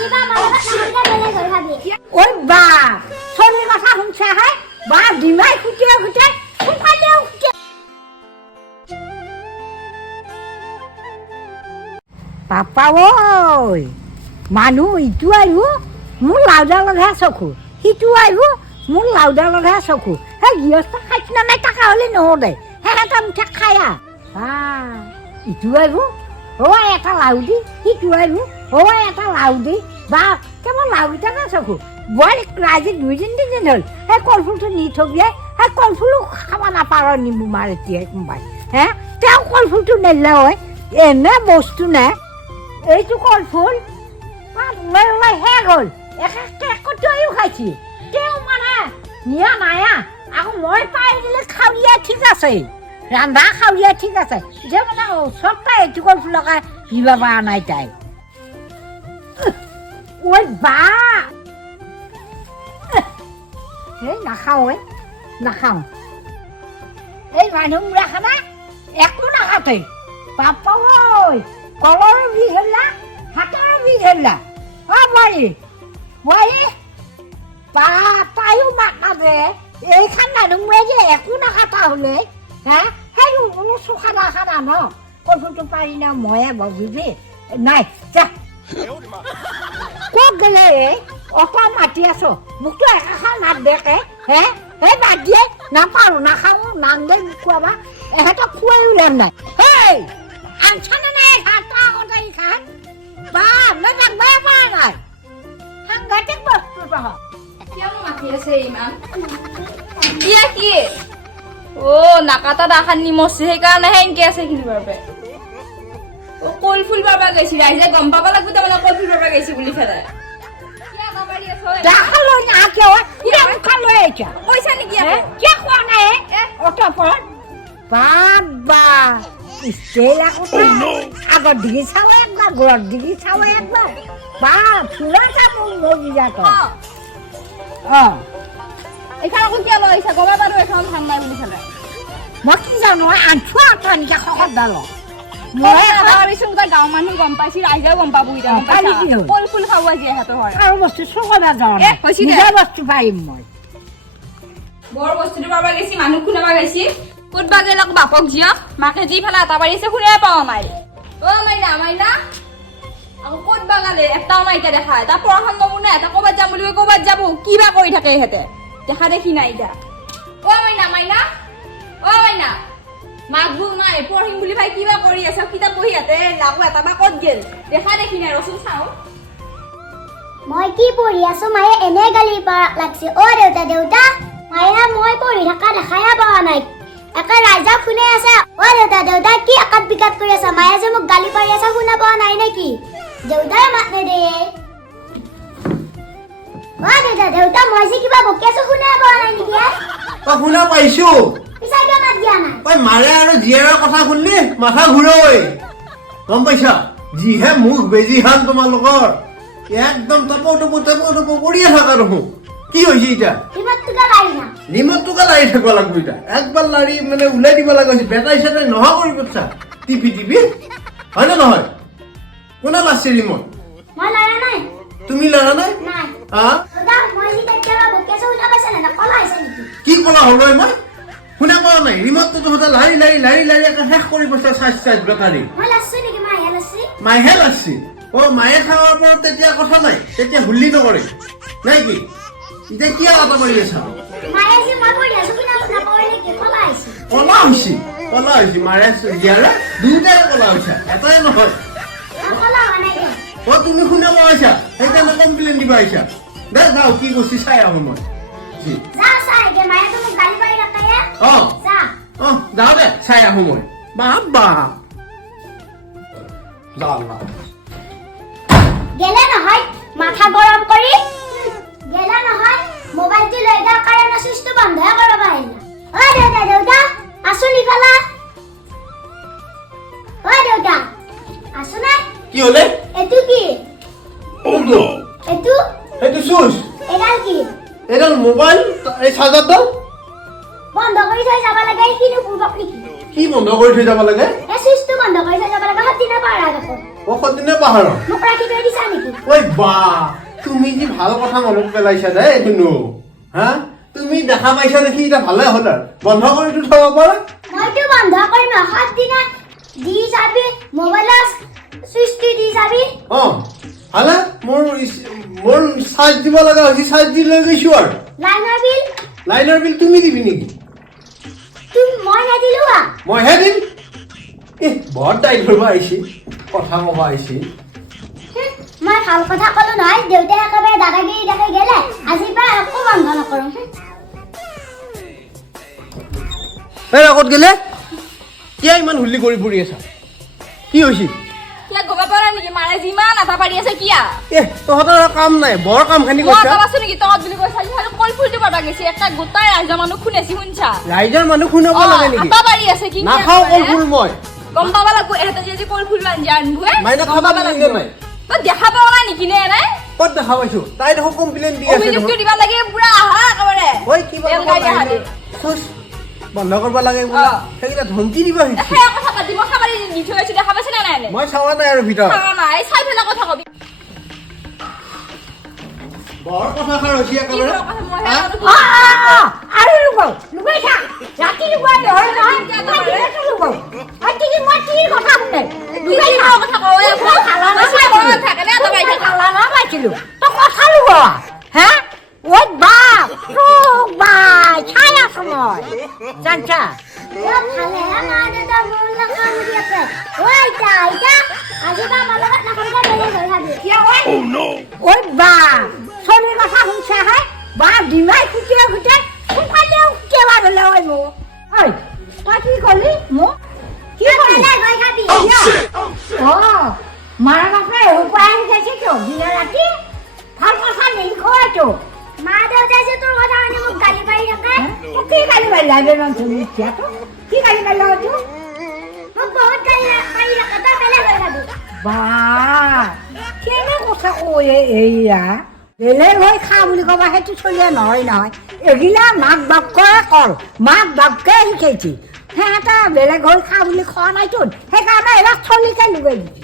আজিবা মালবা কাহিলে বেলে গৈ ভাবি ঐ বা চলি কথা শুনছা হে বা ডিমাই খুটিয়ে খুটে খুটাইও খুটে পাপা ঐ মানুহ ইটো আহিব মোৰ লাউডালতহে চকু সিটো আহিব মোৰ লাউডালতহে চকু সেই গৃহস্থ খাইছে নাই টাকা হ'লে নহ'লে সেহেঁতে মুঠে খায়া ইটো আহিব অ' এটা লাউ দি সিটো আহিব অ' এটা লাউ দি বা কেৱল লাউকেইটাকে চকু বৰ ৰাইজে 2-3 দিন হ'ল সেই কলফুলটো নি থবিয়াই সেই কলফুলো খাব নাপাৰ নিমু মাৰ এতিয়াই কোনোবাই হে তেওঁ কলফুলটো নেলে হয় এনে বস্তু নে এইটো কলফুল ওলাই ওলাই শেষ হ'ল একতৈও খাইছি তেওঁ মানে নিয়া নায়া আকৌ মই পাই দিলে খাৱলীয়া ঠিক আছে ৰান্ধা খাৱলীয়া ঠিক আছে যে মানে ওচৰত তাই এইটো কলফুলকে দিব পৰা নাই তাই ঐ বা এই নাখাওঁ নাখাওঁ এই মানুহ মুৰা খানা একো নাখাতে পাপা ঐ কলৰো বিষ হেলা হাতৰো বিষ হেলা অ' বোৱাৰী বা তাইও মাত নাদে এইখন মানুহ মুৰাই যে একো নাখাতা হ'লে হা সেই কোনো চোখানা খানা ন কলফুলটো পাৰি না ময়ে বগিবি নাই যা ক'ত গ'লে অত মাতি আছো মোকতো একাষাৰ নাট দেখে হে সেই বাদ দিয়ে নাপাৰো নাখাওঁ নাম দে খুৱাবা এহেঁতক খুৱাইও লাভ নাই হেই আনছানে নাই হাত আগতে খান বা মই যাবই পৰা নাই সাংঘাতিক বস্তু তহঁত কিয়নো মাতি আছে ইমান দিয়া কি অ' নাকাটা দাখান নিমচি সেইকাৰণে হেংকে আছে এইখিনি বাবে অ' কলফুল পাবা গৈছি ৰাইজে গম পাব লাগিব তাৰমানে কলফুল পাবা গৈছি বুলি ফেলাই দেখালৈ না কিয় এতিয়া মুখা লৈ আহিছা পইচা নেকি কিয় খোৱা নাই অত ওপৰত বাবা ষ্টেল আকৌ আগত দিগি চাব একবাৰ ঘৰত দিগি চাব একবাৰ বা ফুলা চাব বিৰাট অঁ এইখন আকৌ কিয় লৈ আহিছা গবা বাৰু এখন ভাল নাই বুলি ফেলাই মই কি জানো আনছো আৰু এনেকৈ শকত ডাল মই ভাবিছোঁ তই গাঁৱৰ মানুহ গম পাইছি ৰাইজেও গম পাব এতিয়া কলফুল খাব আজি এহেঁতৰ হয় আৰু বস্তু চকত যাওঁ নিজা বস্তু পাৰিম মই বৰ বস্তুটো পাবা গৈছি মানুহ শুনাবা গৈছি ক'তবা গ'ল আকৌ বাপক জীয়ক মাকে যি ফেলে এটা পাৰিছে শুনাই পোৱা নাই অ' মাইনা আকৌ ক'তবা গ'লে এটাও নাই এতিয়া দেখা এটা পঢ়াখন নমুনা এটা ক'ৰবাত যাম বুলি ক'ৰবাত যাব কিবা কৰি থাকে ইহঁতে দেখা দেখি নাই এতিয়া অ' মাইনা মাক বোল নাই পঢ়িম বুলি ভাই কিবা কৰি আছে কিতাপ পঢ়ি ইয়াতে লাগো এটা বা ক'ত গেল দেখা দেখি নাই ৰচোন চাওঁ মই কি পঢ়ি আছো মায়ে এনে গালি পাৰা লাগছে অ' দেউতা মায়ে মই পঢ়ি থকা দেখাই পোৱা নাই একে ৰাইজক শুনে আছে অ' দেউতা কি একাত বিকাত কৰি আছা মায়ে যে মোক গালি পাৰি আছে শুনা পোৱা নাই নেকি দেউতাই মাত নেদে অ' দেউতা মই যে কিবা বকি আছো শুনা পোৱা নাই নেকি তই শুনা পাইছো পিছে কিয় মাত দিয়া নাই তই মাৰে আৰু জীয়াৰৰ কথা শুনলি মাথা ঘূৰৈ গম পাইছা যিহে মুখ বেজি হান তোমালোকৰ একদম টপৌ কৰিয়ে থাকা দেখোন কি হৈছে এতিয়া নিমখটোকে লাৰি থাকিব লাগিব এতিয়া একবাৰ লাৰি মানে ওলাই দিব লগা হৈছে বেটাই চেটাই নোহোৱা কৰি পঠা টিপি হয় নে নহয় কোনে লাষ্টে ৰিমট তুমি লাৰা নাই কি কলা হ'ল মই শুনা পোৱা নাই ৰিমটটো তহঁতে লাৰি শেষ কৰি পঠা চাইজ বেটাৰী মায়েহে লাচছি অ' মায়ে খাৱাৰ পৰত তেতিয়া কথা নাই তেতিয়া হুল্লি নকৰে নাই কি এতিয়া কিয় আটা মাৰি আছা কলা হৈছে মাৰে জীয়াৰে দুয়োটাই কলা হৈছে এটাই নহয় অ' তুমি শুনা পাইছা সেইকাৰণে কমপ্লেইন দিব আহিছা দে যাওঁ কি কৈছি চাই আহো মই যাওঁ দে চাই আহো মই গেলে নহয় মাথা গৰম কৰি গেলে নহয় মোবাইলটো লৈ গা কাৰেণ্ট সুইচটো বন্ধই কৰিব আহিলা দেউতা আছো নিফালা দেউতা আছো নে কি হলে এটো কি এটো চুইচ এডাল কি এডাল মোবাইল এই চাৰ্জাৰডাল বন্ধ কৰি থৈ যাব লাগে এইখিনি পূৰ্বক নেকি কি বন্ধ কৰি থৈ যাব লাগে এই সুইচটো বন্ধ কৰি থৈ যাব লাগে হাতি না পাৰা দেখোন ঔষধ নে পাহাৰত মোক ৰাখি থৈ দিছা নেকি ঐ বা তুমি যি ভাল কথা মনত পেলাইছা দেই শুনো হা তুমি দেখা পাইছা দেখি এতিয়া ভালে হ'ল আৰু বন্ধ কৰিটো থব পাৰা মইতো বন্ধ কৰিম 7 দিনত দি যাবি মোবাইলৰ চুইচটো দি যাবি অ হালে মোৰ চাৰ্জ দিব লগা হৈছে চাৰ্জ দি লৈ গৈছো আৰু লাইনৰ বিল তুমি দিবি নেকি মই নিদিলো মইহে দিম বৰ দায়িত্ব ধৰিব আহিছে কথা ক'ব আহিছে মই ভাল কথা ক'লো নহয় দেউতাই একেবাৰে দাদাগিৰি দেখাই গেলে আজিৰ পৰা একো বন্ধ নকৰোঁ এই আগত গেলে কিয় ইমান হুল্লি কৰি ফুৰি আছা কি হৈছে কিয়া গবা পৰা নেকি মাৰে যিমান আটা পাৰি আছে কিয়া তহঁতৰ কাম নাই বৰ কামখানি মই কৰিছা আটা আছে নেকি তহঁত বুলি কৈছা ইফালে কল ফুলটো পাবা গৈছে একটা গোটাই ৰাইজৰ মানুহ খুনেছি শুনছা ৰাইজৰ মানুহ শুনাব লাগে নেকি আটা পাৰি আছে কি নাখাওঁ কল ফুল মই গম পাবা লাগব এহেঁতে যে কল ফুল আঞ্জা আনবুৱে মাইনা খাবা লাগে নাই তই দেখা পোৱা নাই নেকি নে নাই ক'ত দেখা পাইছো তাই দেখোন কমপ্লেইন দি আছে অভিযোগটো দিবা লাগে পুৰা আহা একেবাৰে ঐ কিবা বন্ধ কৰিব লাগে বোলে সেইকেইটা ধমকি দিব আহিছে সেই কথা পাতি মই খাবাৰি দি থৈ আছো দেখা পাইছে নে নাই মই চাৱা নাই আৰু ভিতৰত খাৱা নাই চাই পেলাই কথা কবি বৰ কথা খাৰ হৈছে কি একেবাৰে কথা মই আৰু লুকাইছা ৰাতি লুকাই নহয় নহয় লুকাও আজি কি মই কি কথা শুনে লুকাইছা কথা কয় খালা না থাকে নে আটা পাইছে খালা না পাইছিলো তো কথা লুকা হ্যাঁ ওই বাপ বা ছাই আছো মই জানছা ভালেহে মা দেউতা মোৰ লগত কাম দি আছে ঐ আইতা আজিৰ পৰা আমাৰ লগত নাখাবা বেলেগ হৈ খাবি কিয় ওই বা চলিৰ কথা শুনছা হয় বা ডিমাই খুটিয়ে খুটে শুকালেও কেৱা গ'লে ঐ মোক ঐ তই কি ক'লি মোক কি ক'লি বেলেগ হৈ খাবি মাৰা বাপে উপায় যাইছে তো দিনে ৰাতি ভাল কথা নেই খোৱাটো মা দেউতাই যে তোৰ কথা শুনি মোক গালি পাৰি থাকে কি গালি পাৰি লাগে ন তুমি এতিয়াতো কি গালি পাৰি লাগে তোৰ মোক বহুত গালি পাৰি থাকে তই বেলেগ হৈ খাবি বা কেনে কথা কয় এইয়া বেলেগ হৈ খা বুলি ক'বা সেইটো চলিয়া নহয় নহয় এগিলা মাক বাপকৰে কল মাক বাপকে শিকাইছি সিহঁতে বেলেগ হৈ খা বুলি খোৱা নাইতো সেইকাৰণে এবাৰ চলিকে লুকাই দিছে